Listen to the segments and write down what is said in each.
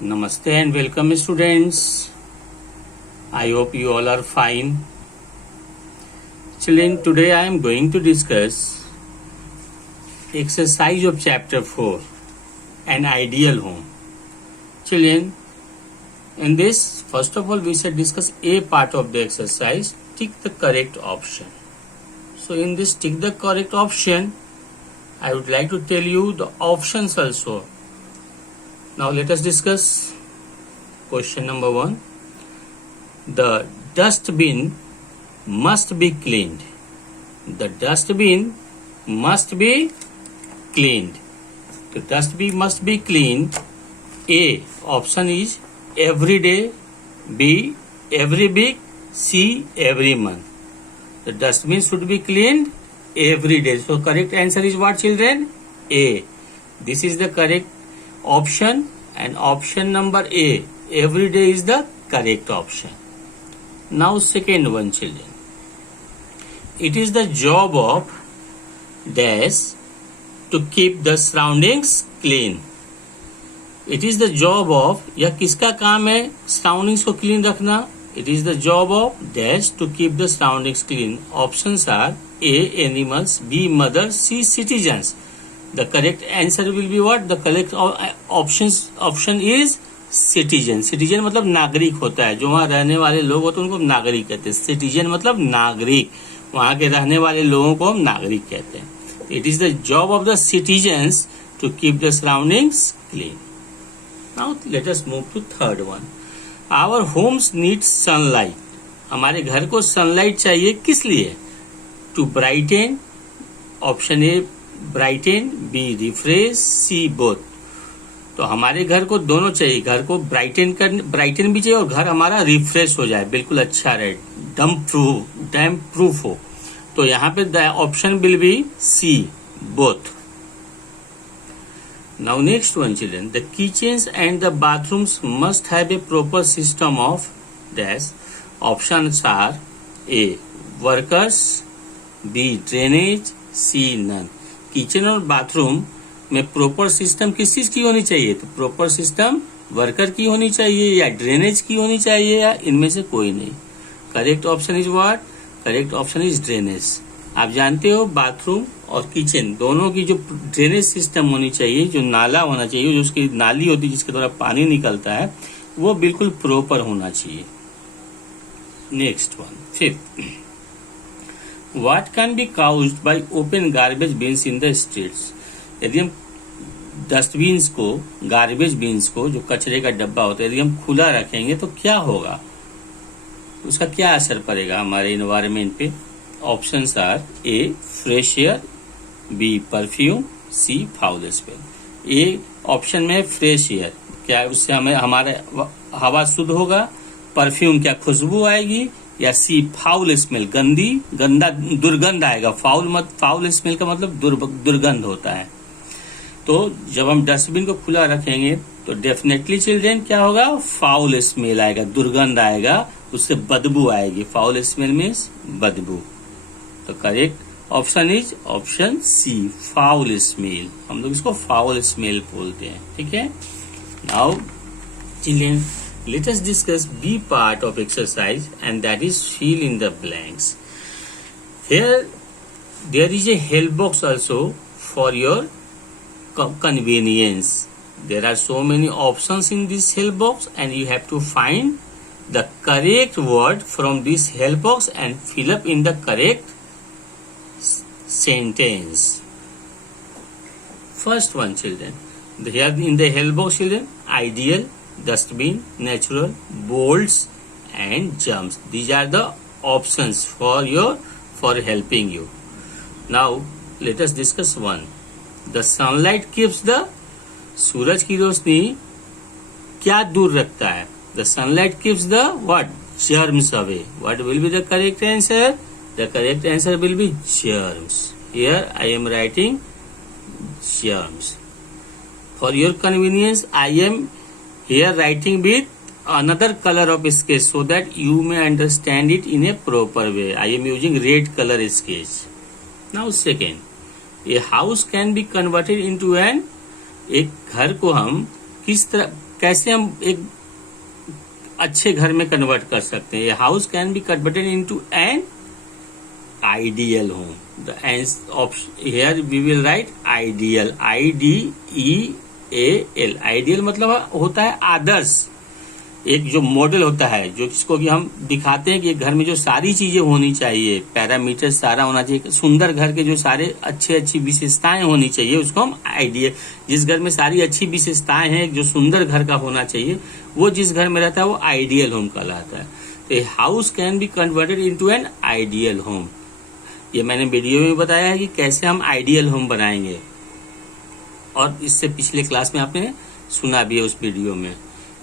Namaste and welcome students. I hope you all are fine. Children, today I am going to discuss exercise of chapter 4, an ideal home. Children, in this, first of all, we shall discuss a part of the exercise, tick the correct option. So in this tick the correct option, I would like to tell you the options also. Now let us discuss question number 1. The dustbin must be cleaned. The dustbin must be cleaned. The dustbin must be cleaned. A option is every day. B every week. C every month. The dustbin should be cleaned every day. So correct answer is what, children? A. This is the correct option, and option number A, every day, is the correct option. Now second one, children. It is the job of dash to keep the surroundings clean. It is the job of, यह किसका काम है surroundings को clean रखना? It is the job of dash to keep the surroundings clean. Options are A, animals, B, mother, C, citizens. The correct answer will be what? The correct option is citizen. Citizen मतलब नागरिक होता है, जो वहाँ रहने वाले लोग होते हैं उनको नागरिक कहते हैं. सिटीजन मतलब नागरिक, वहाँ के रहने वाले लोगों को हम नागरिक कहते हैं. It is the job of the citizens to keep the surroundings clean. Now let us move to third one. Our homes need sunlight. हमारे घर को सनलाइट चाहिए, किस लिए? To brighten, option A brighten, B refresh, C both. तो हमारे घर को दोनों चाहिए. घर को ब्राइटन भी चाहिए और घर हमारा रिफ्रेश हो जाए, बिल्कुल अच्छा रहे, डैम्प प्रूफ हो. तो यहाँ पे option will be C, both. Now next one, children. The kitchens and the bathrooms must have a proper system of dash. Options are A workers, B drainage, C none. Kitchen और bathroom में proper system किस चीज की होनी चाहिए? तो proper system worker की होनी चाहिए, या ड्रेनेज की होनी चाहिए, या इनमें से कोई नहीं. Correct option is what? Correct option is drainage. आप जानते हो बाथरूम और किचन दोनों की जो ड्रेनेज सिस्टम होनी चाहिए, जो नाला होना चाहिए, जो उसकी नाली होती है जिसके द्वारा पानी निकलता है, वो बिल्कुल प्रॉपर होना चाहिए. Next one, fifth. What can be caused by open garbage bins in the streets? यदि हम डस्टबिन्स को, गार्बेज बिन्स को, जो कचरे का डब्बा होता है, यदि हम खुला रखेंगे तो क्या होगा? उसका क्या असर पड़ेगा हमारे इन्वायरमेंट पे? Options are A fresh air, B perfume, C foul smell. A option में फ्रेश एयर, क्या उससे हमें हमारा हवा शुद्ध होगा? परफ्यूम, क्या खुशबू आएगी? या सी फाउल स्मेल, गंदा दुर्गंध आएगा. फाउल स्मेल का मतलब दुर्गंध होता है. तो जब हम डस्टबिन को खुला रखेंगे तो डेफिनेटली चिल्ड्रन क्या होगा? फाउल स्मेल आएगा, दुर्गंध आएगा, उससे बदबू आएगी. फाउल स्मेल मीन्स बदबू. तो correct option is option C, foul smell. हम लोग इसको फाउल स्मेल बोलते हैं. ठीक है. Now children, let us discuss B part of exercise, and that is fill in the blanks. Here there is a help box also for your convenience. There are so many options in this help box, and you have to find the correct word from this help box and fill up in the correct sentence. First one, children. Here in the help box, children, ideal, dustbin, natural, bolts, and germs. These are the options for helping you. Now let us discuss one. The sunlight keeps the, सूरज की रोशनी क्या दूर रखता है? The sunlight keeps the what? Germs away. What will be the correct answer? The correct answer will be germs. Here I am writing germs. For your convenience, I am here writing with another color of sketch so that you may understand it in a proper way. I am using red color sketch. Now second, a house can be converted into an, एक घर को हम किस तरह कैसे हम एक अच्छे घर में कन्वर्ट कर सकते हैं? House can be converted into an ideal home. The option here we will write ideal, IDEAL. Ideal मतलब होता है आदर्श, एक जो मॉडल होता है, जो जिसको कि हम दिखाते हैं कि घर में जो सारी चीजें होनी चाहिए, पैरामीटर सारा होना चाहिए, सुंदर घर के जो सारे अच्छी विशेषताएं होनी चाहिए, उसको हम आइडियल. जिस घर में सारी अच्छी विशेषताएं हैं, जो सुंदर घर का होना चाहिए, वो जिस घर में रहता है वो आइडियल होम कहलाता है. तो a house can be converted into an ideal home. ये मैंने वीडियो में बताया है कि कैसे हम आइडियल होम बनाएंगे, और इससे पिछले क्लास में आपने सुना भी है उस वीडियो में.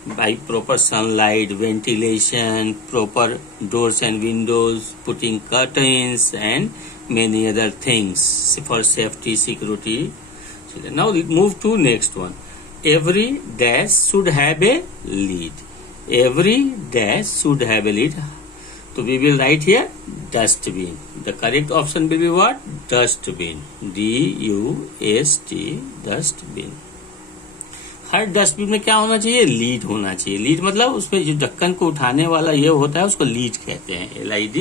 by proper sunlight, ventilation, proper doors and windows, putting curtains and many other things for safety, security. So now we move to next one. Every dash should have a lid. Every dash should have a lid. So we will write here dustbin. The correct option will be what? Dustbin. DUST, dustbin. Her dustbin में क्या होना चाहिए? Lead होना चाहिए. Lead मतलब उसमें जो ढक्कन को उठाने वाला ये होता है, उसको लीड कहते हैं, LID,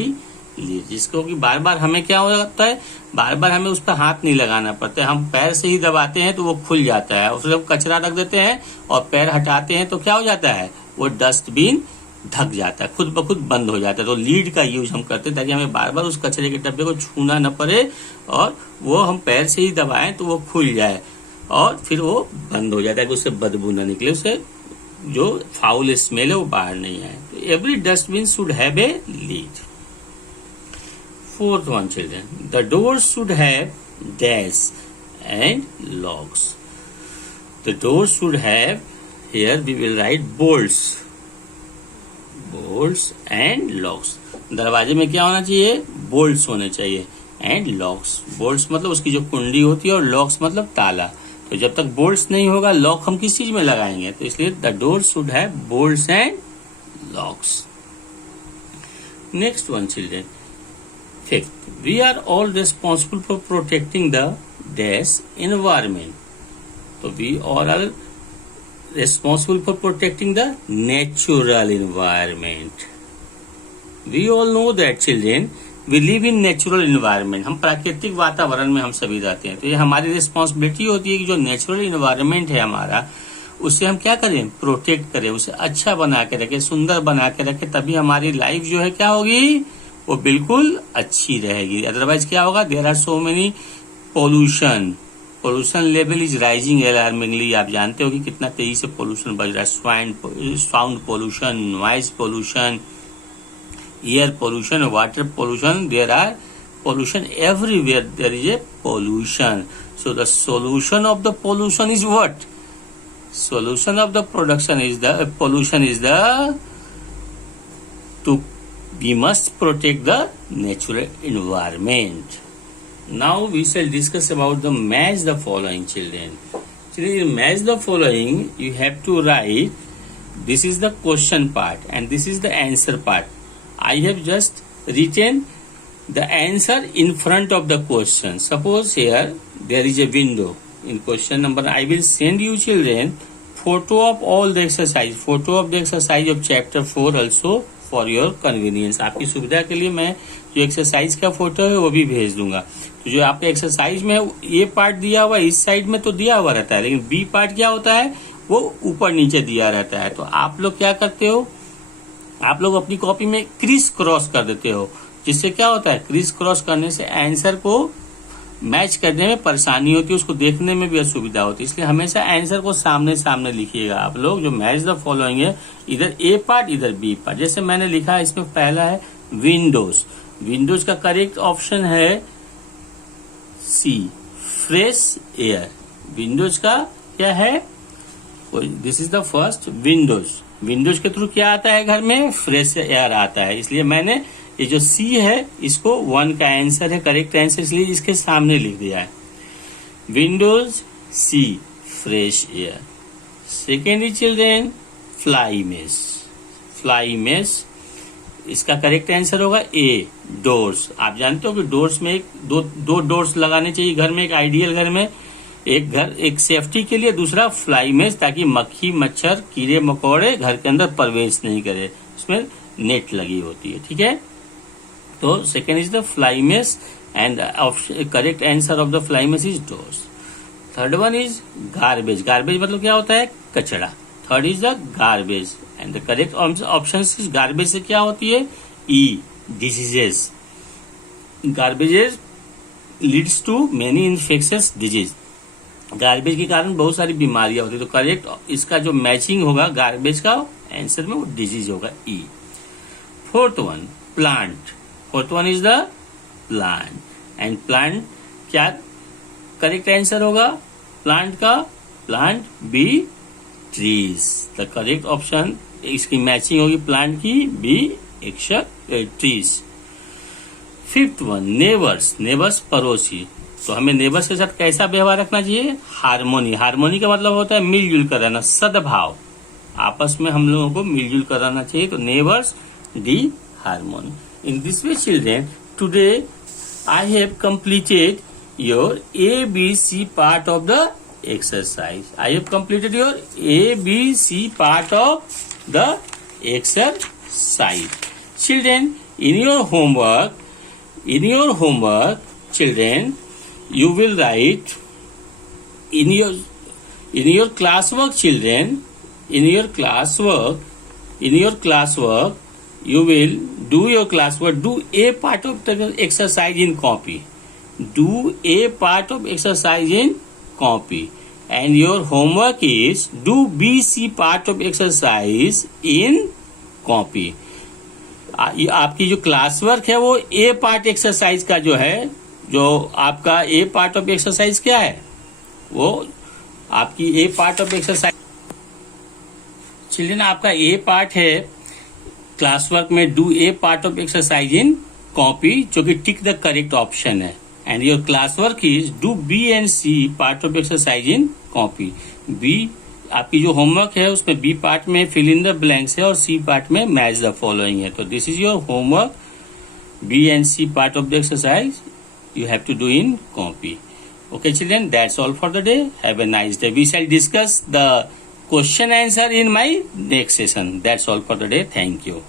लीड. जिसको कि बार बार हमें क्या होता है, बार बार हमें उस पर हाथ नहीं लगाना पड़ता है, हम पैर से ही दबाते हैं तो वो खुल जाता है. उसमें कचरा रख देते हैं और पैर हटाते हैं तो क्या हो जाता है, वो डस्टबिन ढक जाता है, खुद ब खुद बंद हो जाता है. तो लीड का यूज हम करते हैं ताकि हमें बार बार उस कचरे के डब्बे को छूना न पड़े, और वो हम पैर से ही दबाएं तो वो खुल जाए और फिर वो बंद हो जाता है कि उससे बदबू ना निकले, उससे जो फाउल स्मेल है वो बाहर नहीं आए. तो every dustbin should have a lid. Fourth one children, the door should have dash and locks. The door should have, here we will write bolts, bolts and locks. दरवाजे में क्या होना चाहिए? बोल्ट्स होने चाहिए, एंड लॉक्स. बोल्ट्स मतलब उसकी जो कुंडी होती है, और लॉक्स मतलब ताला. तो जब तक बोल्ट्स नहीं होगा, लॉक हम किस चीज में लगाएंगे? तो इसलिए the door should have bolts and locks. Next one children, fifth, we are all responsible for protecting the dash environment. तो we all are responsible for protecting the natural environment. We all know that children, we live in natural environment. हम प्राकृतिक वातावरण में हम सभी रहते हैं. तो ये हमारी रिस्पॉन्सिबिलिटी होती है कि जो नेचुरल इन्वायरमेंट है हमारा, उससे हम क्या करें? प्रोटेक्ट करें, उसे अच्छा बना के रखें, सुंदर बना के रखें. तभी हमारी लाइफ जो है क्या होगी? वो बिल्कुल अच्छी रहेगी. अदरवाइज क्या होगा? There are so many pollution level is rising alarmingly. आप जानते हो कि कितना तेजी से पोल्यूशन बढ़ रहा है. Sound pollution, noise pollution, air pollution, water pollution, there are pollution everywhere. There is a pollution. So the solution of the pollution is what? Solution of the production is the pollution is the to we must protect the natural environment. Now we shall discuss about the match the following children. Children, match the following. You have to write. This is the question part and this is the answer part. I have just written the answer in front of the question. Suppose here there is a window. In question number, I will send you children photo of all the exercise, photo of the exercise of chapter 4 also for your convenience. आपकी सुविधा के लिए मैं जो exercise का photo है वो भी भेज दूंगा. तो जो आपके एक्सरसाइज में ये पार्ट दिया हुआ इस साइड में तो दिया हुआ रहता है, लेकिन बी पार्ट क्या होता है? वो ऊपर नीचे दिया रहता है. तो आप लोग क्या करते हो? आप लोग अपनी कॉपी में क्रिस क्रॉस कर देते हो, जिससे क्या होता है? क्रिस क्रॉस करने से आंसर को मैच करने में परेशानी होती है, उसको देखने में भी असुविधा होती है. इसलिए हमेशा आंसर को सामने सामने लिखिएगा आप लोग. जो मैच द फॉलोइंग है, इधर ए पार्ट इधर बी पार्ट. जैसे मैंने लिखा है, इसमें पहला है विंडोज. विंडोज का करेक्ट ऑप्शन है सी, फ्रेश एयर. विंडोज का क्या है? This is the first Windows. Windows के थ्रू क्या आता है घर में? फ्रेश एयर आता है. इसलिए मैंने ये जो सी है इसको 1 का आंसर है, करेक्ट आंसर, इसलिए इसके सामने लिख दिया है. Windows C, fresh air. Second is children fly mesh. Fly mesh, इसका करेक्ट आंसर होगा ए, डोर्स. आप जानते हो कि डोर्स में दो डोर्स लगाने चाहिए घर में, एक आइडियल घर में. एक सेफ्टी के लिए, दूसरा फ्लाई मेश ताकि मक्खी मच्छर कीड़े मकोड़े घर के अंदर प्रवेश नहीं करे, इसमें नेट लगी होती है, ठीक है। तो second is the fly mesh and correct answer of the fly mesh is doors. Third one is garbage. Garbage मतलब क्या होता है? कचरा। Third is the garbage and the correct option is garbage से क्या होती है? E, diseases. Garbages leads to many infections disease. Garbage के कारण बहुत सारी बीमारियां होती है, तो करेक्ट इसका जो मैचिंग होगा गार्बेज का आंसर में वो डिजीज होगा, E. Fourth one plant. Fourth one is the plant and plant क्या करेक्ट आंसर होगा प्लांट का? Plant B, trees. The correct option इसकी मैचिंग होगी प्लांट की बी, अक्षर trees. Fifth one neighbours. Neighbours पड़ोसी। तो हमें नेबर्स के साथ कैसा व्यवहार रखना चाहिए? हार्मोनी। हार्मोनी का मतलब होता है मिलजुल कर रहना, सद्भाव, आपस में हम लोगों को मिलजुल कर रहना चाहिए। तो neighbours D, harmony. In this way children, today I have completed your ABC part of the exercise. I have completed your ABC part of the exercise. Children, in your homework, children, you will write in your classwork, children, in your classwork, you will do your classwork. Do a part of the exercise in copy. Do a part of exercise in copy. And your homework is do BC part of exercise in copy. आपकी जो class work है वो ए part exercise का जो है, जो आपका A part of exercise क्या है, वो आपकी A part of exercise children आपका ए पार्ट है क्लास वर्क में। Do A part of exercise in copy, जो कि टिक द करेक्ट ऑप्शन है। And your class work is do B and C part of exercise in copy. B आपकी जो homework है उसमें B part में fill in the blanks है और सी पार्ट में मैच द फॉलोइंग है। तो this is your homework, B and C part of the exercise you have to do in copy. Okay children, that's all for the day. Have a nice day. We shall discuss the question answer in my next session. That's all for the day. Thank you.